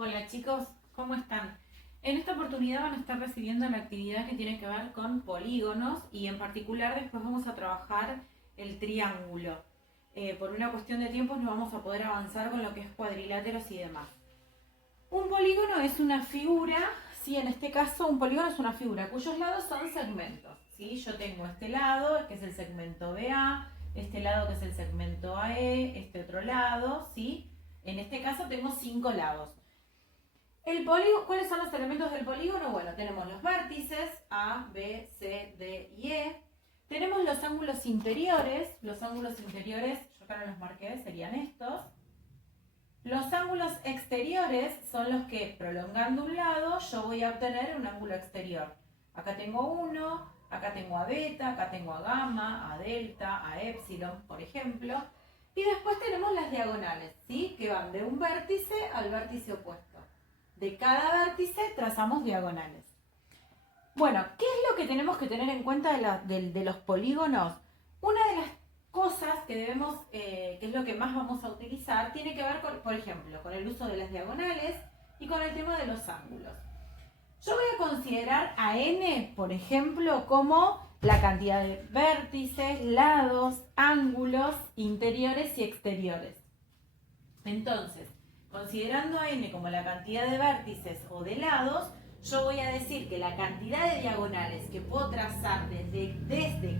Hola chicos, ¿cómo están? En esta oportunidad van a estar recibiendo la actividad que tiene que ver con polígonos y en particular después vamos a trabajar el triángulo. Por una cuestión de tiempo no vamos a poder avanzar con lo que es cuadriláteros y demás. Un polígono es una figura, ¿sí? En este caso un polígono es una figura cuyos lados son segmentos. ¿Sí? Yo tengo este lado que es el segmento BA, este lado que es el segmento AE, este otro lado, ¿sí? En este caso tengo 5 lados. ¿Cuáles son los elementos del polígono? Bueno, tenemos los vértices A, B, C, D y E. Tenemos los ángulos interiores. Los ángulos interiores, yo acá no los marqué, serían estos. Los ángulos exteriores son los que, prolongando un lado, yo voy a obtener un ángulo exterior. Acá tengo 1, acá tengo a beta, acá tengo a gamma, a delta, a epsilon, por ejemplo. Y después tenemos las diagonales, ¿sí? Que van de un vértice al vértice opuesto. De cada vértice trazamos diagonales. Bueno, ¿qué es lo que tenemos que tener en cuenta de los polígonos? Una de las cosas que debemos, que es lo que más vamos a utilizar, tiene que ver, por ejemplo, con el uso de las diagonales y con el tema de los ángulos. Yo voy a considerar a n, por ejemplo, como la cantidad de vértices, lados, ángulos, interiores y exteriores. Entonces, considerando a n como la cantidad de vértices o de lados, yo voy a decir que la cantidad de diagonales que puedo trazar desde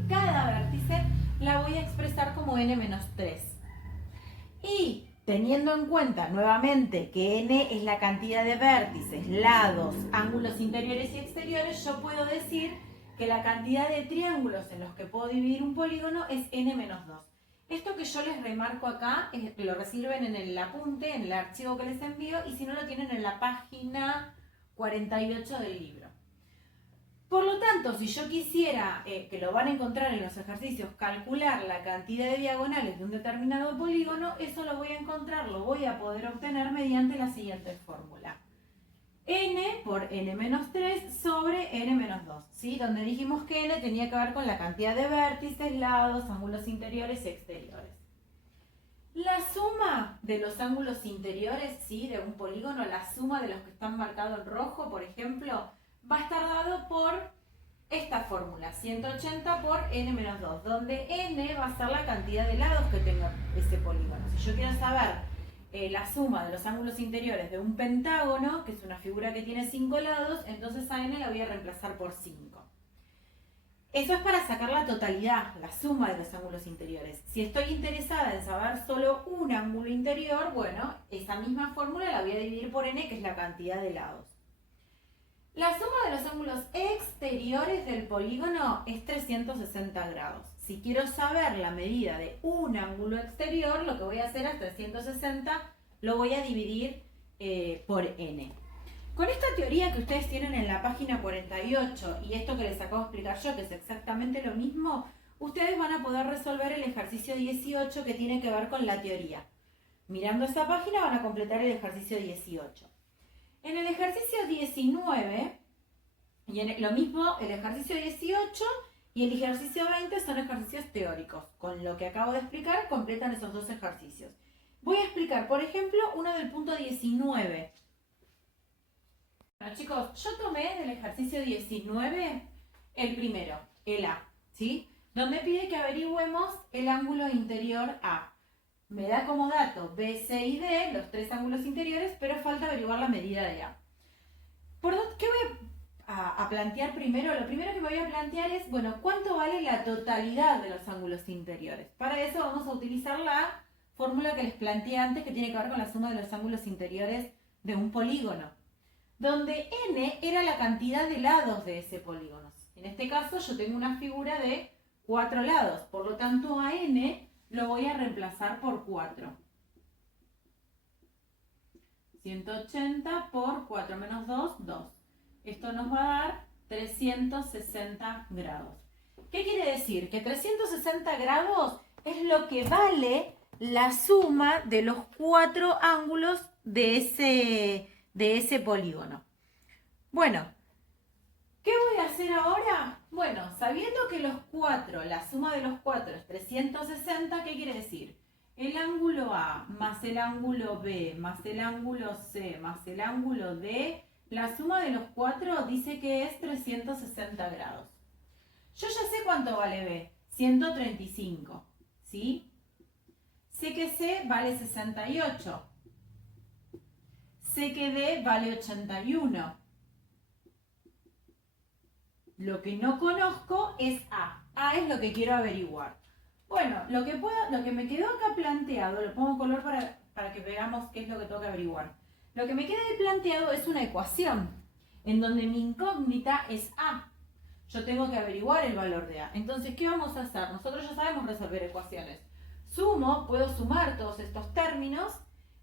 cada vértice la voy a expresar como n-3. Y teniendo en cuenta nuevamente que n es la cantidad de vértices, lados, ángulos interiores y exteriores, yo puedo decir que la cantidad de triángulos en los que puedo dividir un polígono es n-2. Esto que yo les remarco acá, lo reciben en el apunte, en el archivo que les envío, y si no lo tienen en la página 48 del libro. Por lo tanto, si yo quisiera, que lo van a encontrar en los ejercicios, calcular la cantidad de diagonales de un determinado polígono, eso lo voy a encontrar, lo voy a poder obtener mediante la siguiente fórmula. N por n-3 sobre n-2, ¿sí? Donde dijimos que n tenía que ver con la cantidad de vértices, lados, ángulos interiores y exteriores. La suma de los ángulos interiores, ¿sí? De un polígono, la suma de los que están marcados en rojo, por ejemplo, va a estar dado por esta fórmula, 180 por n-2, donde n va a ser la cantidad de lados que tenga ese polígono. Si yo quiero saber la suma de los ángulos interiores de un pentágono, que es una figura que tiene 5 lados, entonces a n la voy a reemplazar por 5. Eso es para sacar la totalidad, la suma de los ángulos interiores. Si estoy interesada en saber solo un ángulo interior, bueno, esa misma fórmula la voy a dividir por n, que es la cantidad de lados. La suma de los ángulos exteriores del polígono es 360 grados. Si quiero saber la medida de un ángulo exterior, lo que voy a hacer es 360, lo voy a dividir por n. Con esta teoría que ustedes tienen en la página 48 y esto que les acabo de explicar yo, que es exactamente lo mismo, ustedes van a poder resolver el ejercicio 18 que tiene que ver con la teoría. Mirando esa página van a completar el ejercicio 18. En el ejercicio 19, y lo mismo, el ejercicio 18 y el ejercicio 20 son ejercicios teóricos. Con lo que acabo de explicar, completan esos dos ejercicios. Voy a explicar, por ejemplo, uno del punto 19. Bueno, chicos, yo tomé del ejercicio 19 el primero, el A, ¿sí? Donde pide que averigüemos el ángulo interior A. Me da como dato B, C y D, los tres ángulos interiores, pero falta averiguar la medida de A. ¿Qué voy a plantear primero? Lo primero que voy a plantear es, bueno, ¿cuánto vale la totalidad de los ángulos interiores? Para eso vamos a utilizar la fórmula que les planteé antes, que tiene que ver con la suma de los ángulos interiores de un polígono, donde n era la cantidad de lados de ese polígono. En este caso yo tengo una figura de 4 lados, por lo tanto a n lo voy a reemplazar por 4. 180 por 4 menos 2, 2. Esto nos va a dar 360 grados. ¿Qué quiere decir? Que 360 grados es lo que vale la suma de los 4 ángulos de ese polígono. Bueno, ¿qué voy a hacer ahora? Bueno, sabiendo que la suma de los 4 es 360, ¿qué quiere decir? el ángulo A más el ángulo B más el ángulo C más el ángulo D, la suma de los cuatro dice que es 360 grados. Yo ya sé cuánto vale B, 135, ¿sí? Sé que C vale 68. Sé que D vale 81. Lo que no conozco es A. A es lo que quiero averiguar. Bueno, lo que me quedó acá planteado, lo pongo en color para que veamos qué es lo que tengo que averiguar. Lo que me queda ahí planteado es una ecuación, en donde mi incógnita es A. Yo tengo que averiguar el valor de A. Entonces, ¿qué vamos a hacer? Nosotros ya sabemos resolver ecuaciones. Puedo sumar todos estos términos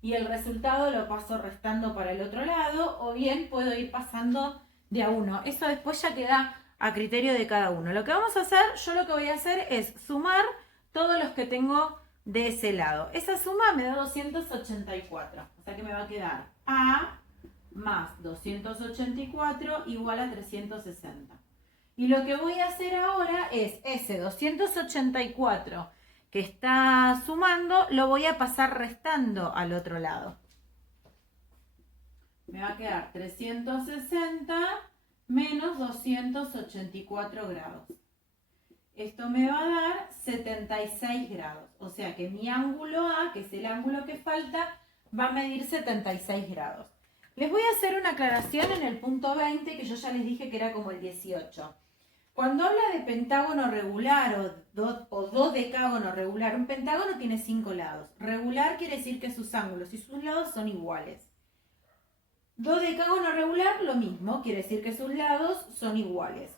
y el resultado lo paso restando para el otro lado, o bien puedo ir pasando de a uno. Eso después ya queda a criterio de cada uno. Lo que vamos a hacer, yo lo que voy a hacer es sumar todos los que tengo de ese lado. Esa suma me da 284, o sea que me va a quedar A más 284 igual a 360. Y lo que voy a hacer ahora es ese 284 que está sumando, lo voy a pasar restando al otro lado. Me va a quedar 360 menos 284 grados. Esto me va a dar 76 grados. O sea que mi ángulo A, que es el ángulo que falta, va a medir 76 grados. Les voy a hacer una aclaración en el punto 20, que yo ya les dije que era como el 18. Cuando habla de pentágono regular o dodecágono regular, un pentágono tiene 5 lados. Regular quiere decir que sus ángulos y sus lados son iguales. Dodecágono regular, lo mismo, quiere decir que sus lados son iguales.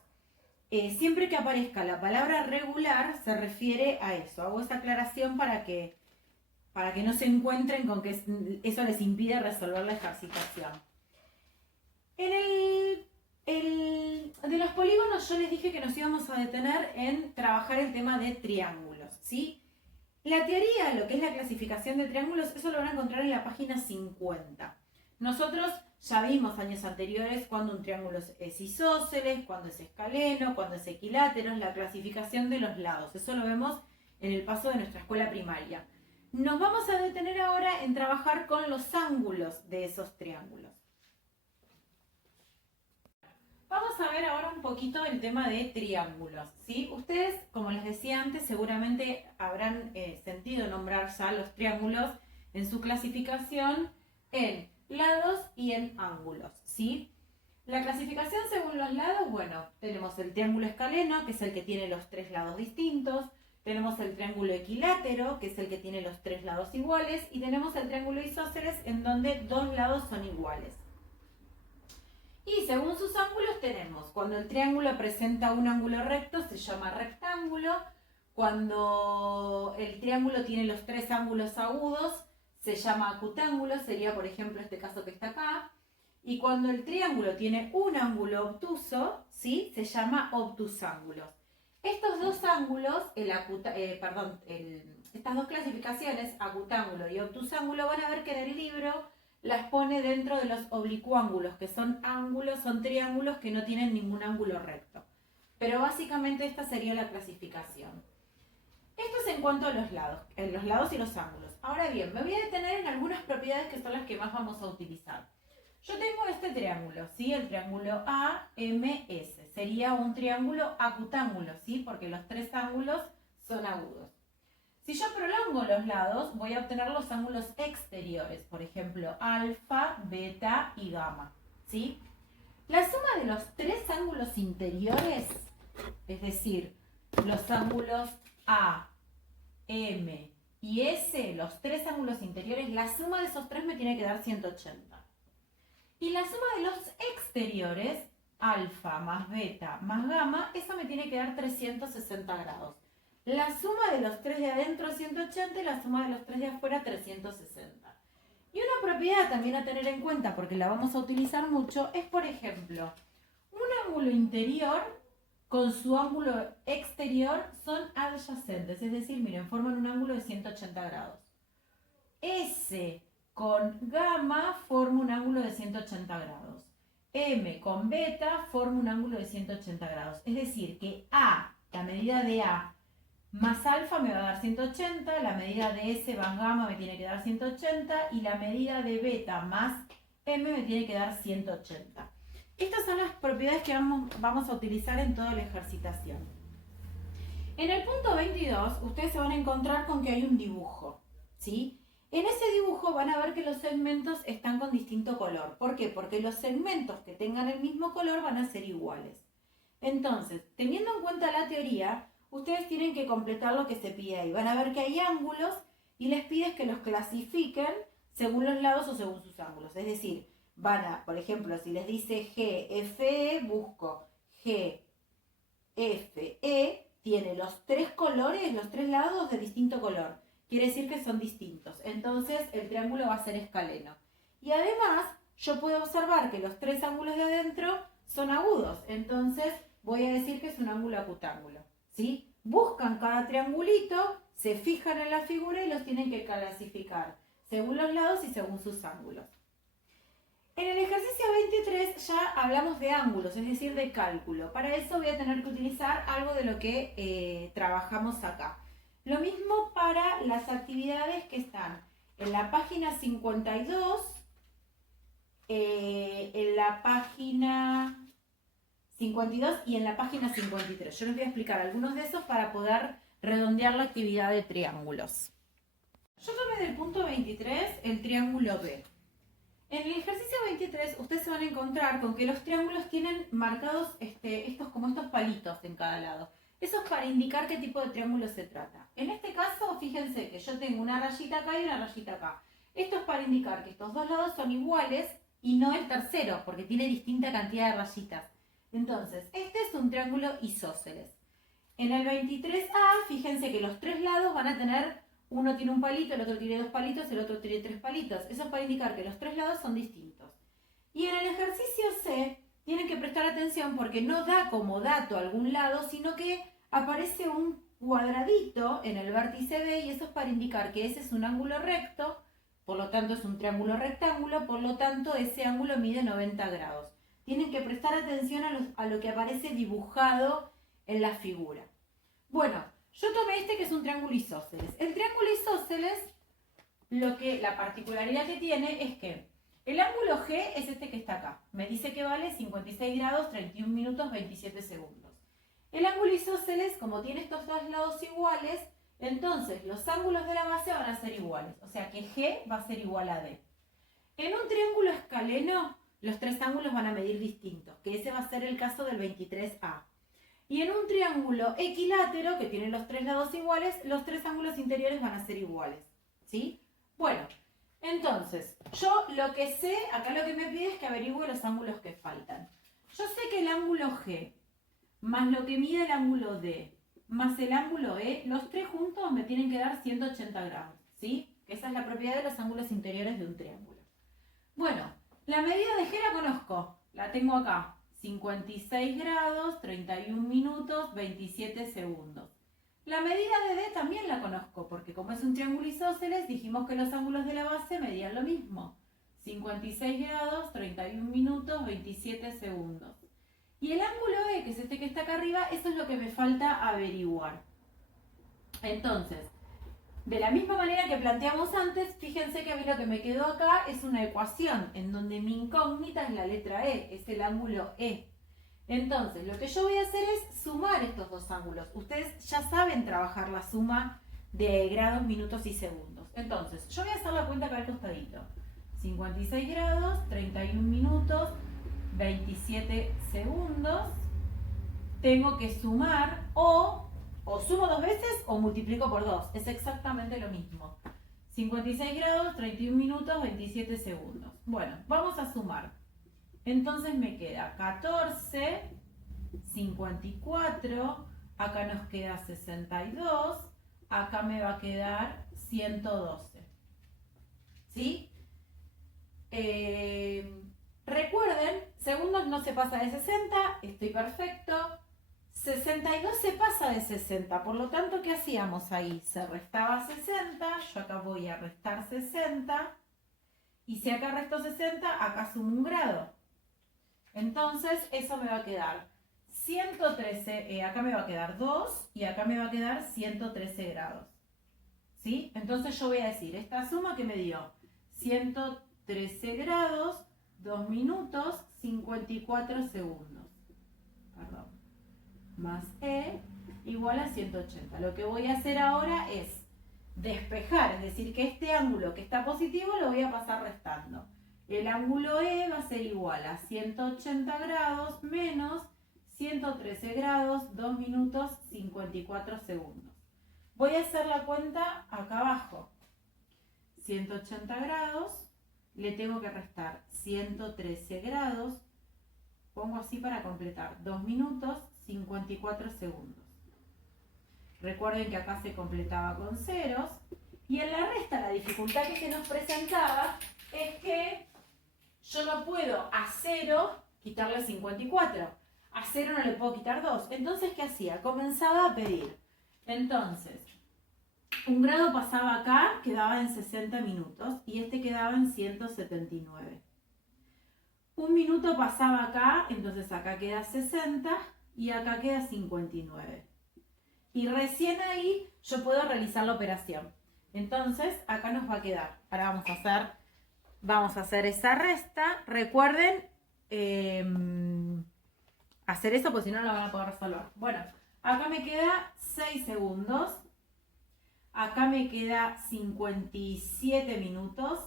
Siempre que aparezca la palabra regular se refiere a eso. Hago esa aclaración para que no se encuentren con que eso les impide resolver la ejercitación. De los polígonos yo les dije que nos íbamos a detener en trabajar el tema de triángulos, ¿sí? La teoría, lo que es la clasificación de triángulos, eso lo van a encontrar en la página 50. Nosotros ya vimos años anteriores cuando un triángulo es isósceles, cuando es escaleno, cuando es equilátero, la clasificación de los lados. Eso lo vemos en el paso de nuestra escuela primaria. Nos vamos a detener ahora en trabajar con los ángulos de esos triángulos. Vamos a ver ahora un poquito el tema de triángulos, ¿sí? Ustedes, como les decía antes, seguramente habrán sentido nombrar ya los triángulos en su clasificación en lados y en ángulos, ¿sí? La clasificación según los lados, bueno, tenemos el triángulo escaleno, que es el que tiene los tres lados distintos, tenemos el triángulo equilátero, que es el que tiene los tres lados iguales, y tenemos el triángulo isósceles, en donde dos lados son iguales. Y según sus ángulos tenemos, cuando el triángulo presenta un ángulo recto se llama rectángulo, cuando el triángulo tiene los tres ángulos agudos se llama acutángulo, sería por ejemplo este caso que está acá, y cuando el triángulo tiene un ángulo obtuso, ¿sí? Se llama obtusángulo. Estos dos ángulos, estas dos clasificaciones, acutángulo y obtusángulo, van a ver que en el libro las pone dentro de los oblicuángulos, que son triángulos que no tienen ningún ángulo recto. Pero básicamente esta sería la clasificación. Esto es en cuanto a los lados y los ángulos. Ahora bien, me voy a detener en algunas propiedades que son las que más vamos a utilizar. Yo tengo este triángulo, ¿sí? El triángulo AMS. Sería un triángulo acutángulo, ¿sí? Porque los tres ángulos son agudos. Si yo prolongo los lados, voy a obtener los ángulos exteriores, por ejemplo, alfa, beta y gamma, ¿sí? La suma de los tres ángulos interiores, es decir, los ángulos A, M y S, los tres ángulos interiores, la suma de esos tres me tiene que dar 180. Y la suma de los exteriores, alfa más beta más gamma, eso me tiene que dar 360 grados. La suma de los tres de adentro 180 y la suma de los tres de afuera 360. Y una propiedad también a tener en cuenta, porque la vamos a utilizar mucho, es por ejemplo, un ángulo interior con su ángulo exterior son adyacentes, es decir, miren, forman un ángulo de 180 grados. S con gamma forma un ángulo de 180 grados. M con beta forma un ángulo de 180 grados. Es decir, que A, la medida de A, más alfa me va a dar 180, la medida de S más gamma me tiene que dar 180 y la medida de beta más M me tiene que dar 180. Estas son las propiedades que vamos a utilizar en toda la ejercitación. En el punto 22, ustedes se van a encontrar con que hay un dibujo, ¿sí? En ese dibujo van a ver que los segmentos están con distinto color. ¿Por qué? Porque los segmentos que tengan el mismo color van a ser iguales. Entonces, teniendo en cuenta la teoría, ustedes tienen que completar lo que se pide ahí. Van a ver que hay ángulos y les pides que los clasifiquen según los lados o según sus ángulos. Es decir, van a, por ejemplo, si les dice GFE, busco GFE, tiene los tres colores, los tres lados de distinto color. Quiere decir que son distintos. Entonces el triángulo va a ser escaleno. Y además yo puedo observar que los tres ángulos de adentro son agudos. Entonces voy a decir que es un ángulo acutángulo, ¿sí? Buscan cada triangulito, se fijan en la figura y los tienen que clasificar según los lados y según sus ángulos. En el ejercicio 23 ya hablamos de ángulos, es decir, de cálculo. Para eso voy a tener que utilizar algo de lo que trabajamos acá. Lo mismo para las actividades que están en la página 52, en la página 52 y en la página 53. Yo les voy a explicar algunos de esos para poder redondear la actividad de triángulos. Yo tomé del punto 23 el triángulo B. En el ejercicio 23 ustedes se van a encontrar con que los triángulos tienen marcados estos palitos en cada lado. Eso es para indicar qué tipo de triángulo se trata. En este caso, fíjense que yo tengo una rayita acá y una rayita acá. Esto es para indicar que estos dos lados son iguales y no el tercero, porque tiene distinta cantidad de rayitas. Entonces, este es un triángulo isósceles. En el 23A, fíjense que los tres lados van a tener, uno tiene un palito, el otro tiene dos palitos, el otro tiene tres palitos. Eso es para indicar que los tres lados son distintos. Y en el ejercicio C, tienen que prestar atención porque no da como dato algún lado, sino que aparece un cuadradito en el vértice B y eso es para indicar que ese es un ángulo recto, por lo tanto es un triángulo rectángulo, por lo tanto ese ángulo mide 90 grados. Tienen que prestar atención a lo que aparece dibujado en la figura. Bueno, yo tomé este que es un triángulo isósceles. El triángulo isósceles, la particularidad que tiene es que el ángulo G es este que está acá. Me dice que vale 56 grados, 31 minutos, 27 segundos. El ángulo isósceles, como tiene estos dos lados iguales, entonces los ángulos de la base van a ser iguales. O sea que G va a ser igual a D. En un triángulo escaleno, los tres ángulos van a medir distintos, que ese va a ser el caso del 23A. Y en un triángulo equilátero, que tiene los tres lados iguales, los tres ángulos interiores van a ser iguales. ¿Sí? Bueno, entonces, yo lo que sé, acá lo que me pide es que averigüe los ángulos que faltan. Yo sé que el ángulo G, más lo que mide el ángulo D, más el ángulo E, los tres juntos me tienen que dar 180 grados. ¿Sí? Esa es la propiedad de los ángulos interiores de un triángulo. Bueno, la medida de G la conozco, la tengo acá. 56 grados, 31 minutos, 27 segundos. La medida de D también la conozco, porque como es un triángulo isósceles, dijimos que los ángulos de la base medían lo mismo. 56 grados, 31 minutos, 27 segundos. Y el ángulo E, que es este que está acá arriba, eso es lo que me falta averiguar. Entonces, de la misma manera que planteamos antes, fíjense que a mí lo que me quedó acá es una ecuación en donde mi incógnita es la letra E, es el ángulo E. Entonces, lo que yo voy a hacer es sumar estos dos ángulos. Ustedes ya saben trabajar la suma de grados, minutos y segundos. Entonces, yo voy a hacer la cuenta acá al costadito. 56 grados, 31 minutos, 27 segundos. Tengo que sumar o sumo dos veces o multiplico por 2. Es exactamente lo mismo. 56 grados, 31 minutos, 27 segundos. Bueno, vamos a sumar. Entonces me queda 14, 54, acá nos queda 62, acá me va a quedar 112. ¿Sí? Recuerden, segundos no se pasa de 60, estoy perfecto. 62 se pasa de 60, por lo tanto, ¿qué hacíamos ahí? Se restaba 60, yo acá voy a restar 60, y si acá resto 60, acá sumo un grado. Entonces, eso me va a quedar 113, acá me va a quedar 2 y acá me va a quedar 113 grados. ¿Sí? Entonces yo voy a decir, esta suma que me dio 113 grados, 2 minutos, 54 segundos. Perdón. Más E igual a 180. Lo que voy a hacer ahora es despejar, es decir, que este ángulo que está positivo lo voy a pasar restando. El ángulo E va a ser igual a 180 grados menos 113 grados, 2 minutos, 54 segundos. Voy a hacer la cuenta acá abajo. 180 grados, le tengo que restar 113 grados, pongo así para completar, 2 minutos, 54 segundos. Recuerden que acá se completaba con ceros. Y en la resta, la dificultad que se nos presentaba es que yo no puedo a 0 quitarle 54. A 0 no le puedo quitar 2. Entonces, ¿qué hacía? Comenzaba a pedir. Entonces, un grado pasaba acá, quedaba en 60 minutos. Y este quedaba en 179. Un minuto pasaba acá, entonces acá queda 60 y acá queda 59. Y recién ahí yo puedo realizar la operación. Entonces, acá nos va a quedar. Ahora vamos a hacer esa resta. Recuerden hacer eso, porque si no, no lo van a poder resolver. Bueno, acá me queda 6 segundos. Acá me queda 57 minutos.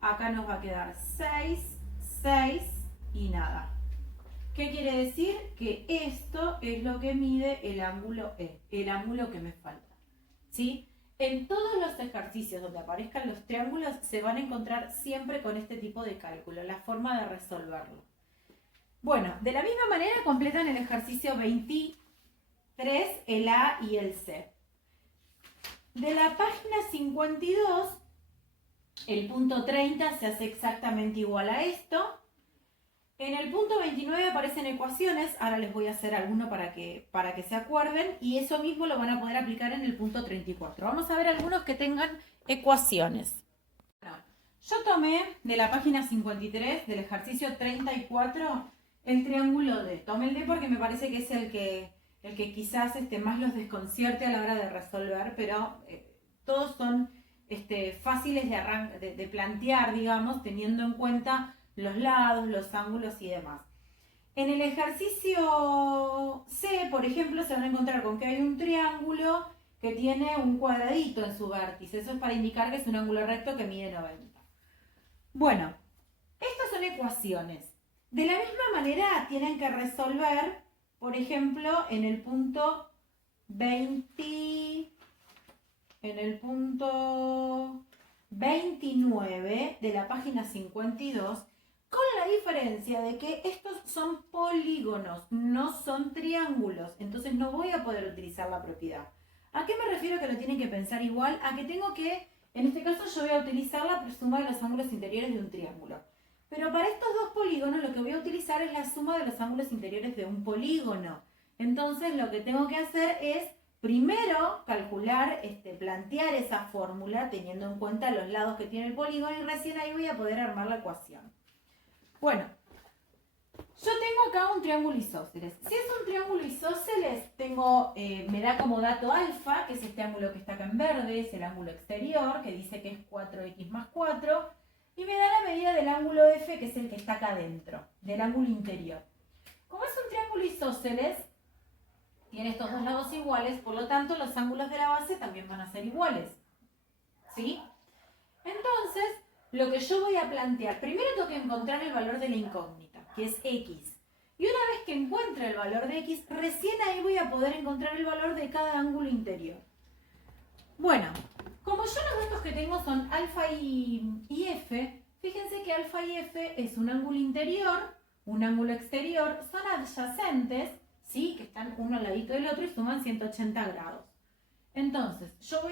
Acá nos va a quedar 6, 6 y nada. ¿Qué quiere decir? Que esto es lo que mide el ángulo E, el ángulo que me falta. ¿Sí? En todos los ejercicios donde aparezcan los triángulos se van a encontrar siempre con este tipo de cálculo, la forma de resolverlo. Bueno, de la misma manera completan el ejercicio 23, el A y el C. De la página 52, el punto 30 se hace exactamente igual a esto. En el punto 29 aparecen ecuaciones, ahora les voy a hacer alguno para que se acuerden, y eso mismo lo van a poder aplicar en el punto 34. Vamos a ver algunos que tengan ecuaciones. Bueno, yo tomé de la página 53, del ejercicio 34, el triángulo D. Tomé el D porque me parece que es el que quizás más los desconcierte a la hora de resolver, pero todos son fáciles de plantear, digamos, teniendo en cuenta los lados, los ángulos y demás. En el ejercicio C, por ejemplo, se van a encontrar con que hay un triángulo que tiene un cuadradito en su vértice. Eso es para indicar que es un ángulo recto que mide 90. Bueno, estas son ecuaciones. De la misma manera tienen que resolver, por ejemplo, en el punto 29 de la página 52, con la diferencia de que estos son polígonos, no son triángulos, entonces no voy a poder utilizar la propiedad. ¿A qué me refiero que lo tienen que pensar igual? A que tengo que, en este caso yo voy a utilizar la suma de los ángulos interiores de un triángulo. Pero para estos dos polígonos lo que voy a utilizar es la suma de los ángulos interiores de un polígono. Entonces lo que tengo que hacer es primero calcular, plantear esa fórmula teniendo en cuenta los lados que tiene el polígono y recién ahí voy a poder armar la ecuación. Bueno, yo tengo acá un triángulo isósceles. Si es un triángulo isósceles, me da como dato alfa, que es este ángulo que está acá en verde, es el ángulo exterior, que dice que es 4x más 4, y me da la medida del ángulo F, que es el que está acá adentro, del ángulo interior. Como es un triángulo isósceles, tiene estos dos lados iguales, por lo tanto los ángulos de la base también van a ser iguales. ¿Sí? Entonces, lo que yo voy a plantear, primero tengo que encontrar el valor de la incógnita, que es x. Y una vez que encuentre el valor de x, recién ahí voy a poder encontrar el valor de cada ángulo interior. Bueno, como yo los datos que tengo son alfa y f, fíjense que alfa y f es un ángulo interior, un ángulo exterior, son adyacentes, ¿sí? Que están uno al ladito del otro y suman 180 grados. Entonces, yo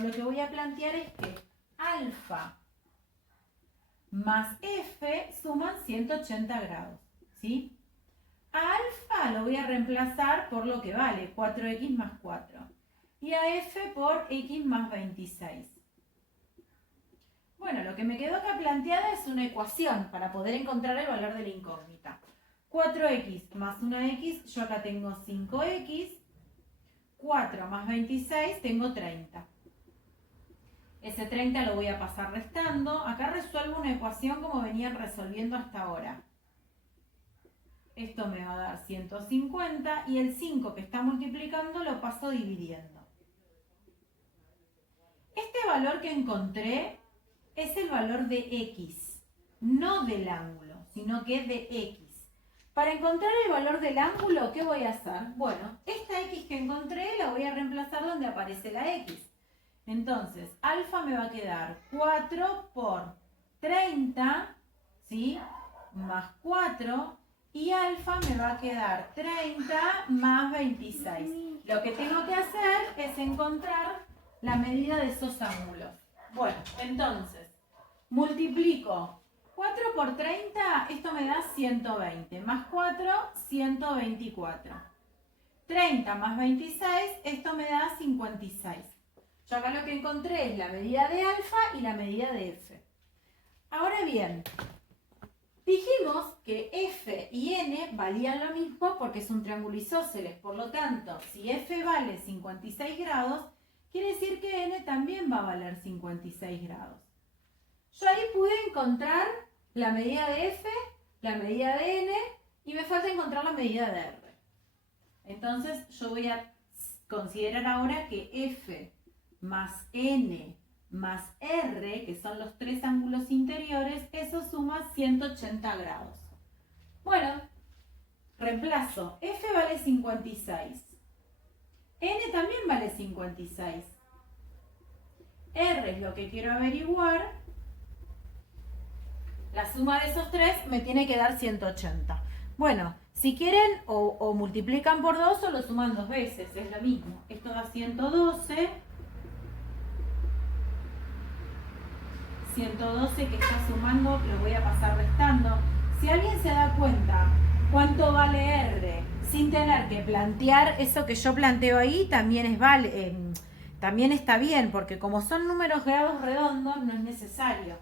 lo que voy a plantear es que alfa más f suman 180 grados, ¿sí? A alfa lo voy a reemplazar por lo que vale, 4x más 4. Y a f por x más 26. Bueno, lo que me quedó acá planteada es una ecuación para poder encontrar el valor de la incógnita. 4x más una x, yo acá tengo 5x. 4 más 26, tengo 30. Ese 30 lo voy a pasar restando. Acá resuelvo una ecuación como venía resolviendo hasta ahora. Esto me va a dar 150 y el 5 que está multiplicando lo paso dividiendo. Este valor que encontré es el valor de x, no del ángulo, sino que es de x. Para encontrar el valor del ángulo, ¿qué voy a hacer? Bueno, esta x que encontré la voy a reemplazar donde aparece la x. Entonces, alfa me va a quedar 4 por 30, ¿sí? Más 4, y alfa me va a quedar 30 más 26. Lo que tengo que hacer es encontrar la medida de esos ángulos. Bueno, entonces, multiplico 4 por 30, esto me da 120, más 4, 124. 30 más 26, esto me da 56. Yo acá lo que encontré es la medida de alfa y la medida de f. Ahora bien, dijimos que f y n valían lo mismo porque es un triángulo isósceles. Por lo tanto, si f vale 56 grados, quiere decir que n también va a valer 56 grados. Yo ahí pude encontrar la medida de f, la medida de n y me falta encontrar la medida de r. Entonces yo voy a considerar ahora que f más n más r, que son los tres ángulos interiores, eso suma 180 grados. Bueno, reemplazo. F vale 56. N también vale 56. R es lo que quiero averiguar. La suma de esos tres me tiene que dar 180. Bueno, si quieren o multiplican por 2 o lo suman dos veces, es lo mismo. Esto da 112. 112 que está sumando, lo voy a pasar restando. Si alguien se da cuenta cuánto vale R sin tener que plantear eso que yo planteo ahí, también también está bien, porque como son números grados redondos, no es necesario.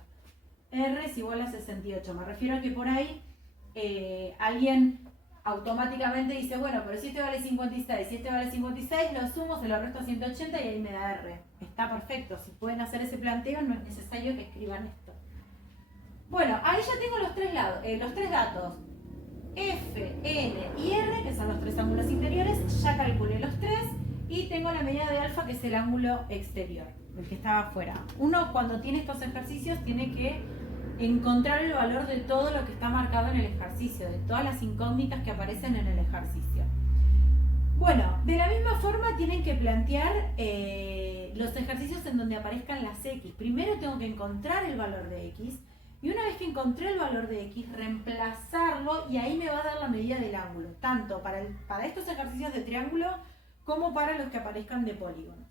R es igual a 68. Me refiero a que por ahí alguien automáticamente dice, bueno, pero si este vale 56, si este vale 56, lo sumo, se lo resto a 180 y ahí me da R. Está perfecto. Si pueden hacer ese planteo, no es necesario que escriban esto. Bueno, ahí ya tengo los tres datos. F, N y R, que son los tres ángulos interiores. Ya calculé los tres y tengo la medida de alfa, que es el ángulo exterior, el que estaba afuera. Uno, cuando tiene estos ejercicios, tiene que encontrar el valor de todo lo que está marcado en el ejercicio, de todas las incógnitas que aparecen en el ejercicio. Bueno, de la misma forma tienen que plantear los ejercicios en donde aparezcan las X. Primero tengo que encontrar el valor de X y una vez que encontré el valor de X, reemplazarlo y ahí me va a dar la medida del ángulo, tanto para estos ejercicios de triángulo como para los que aparezcan de polígono.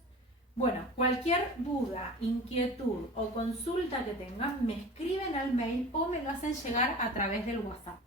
Bueno, cualquier duda, inquietud o consulta que tengan, me escriben al mail o me lo hacen llegar a través del WhatsApp.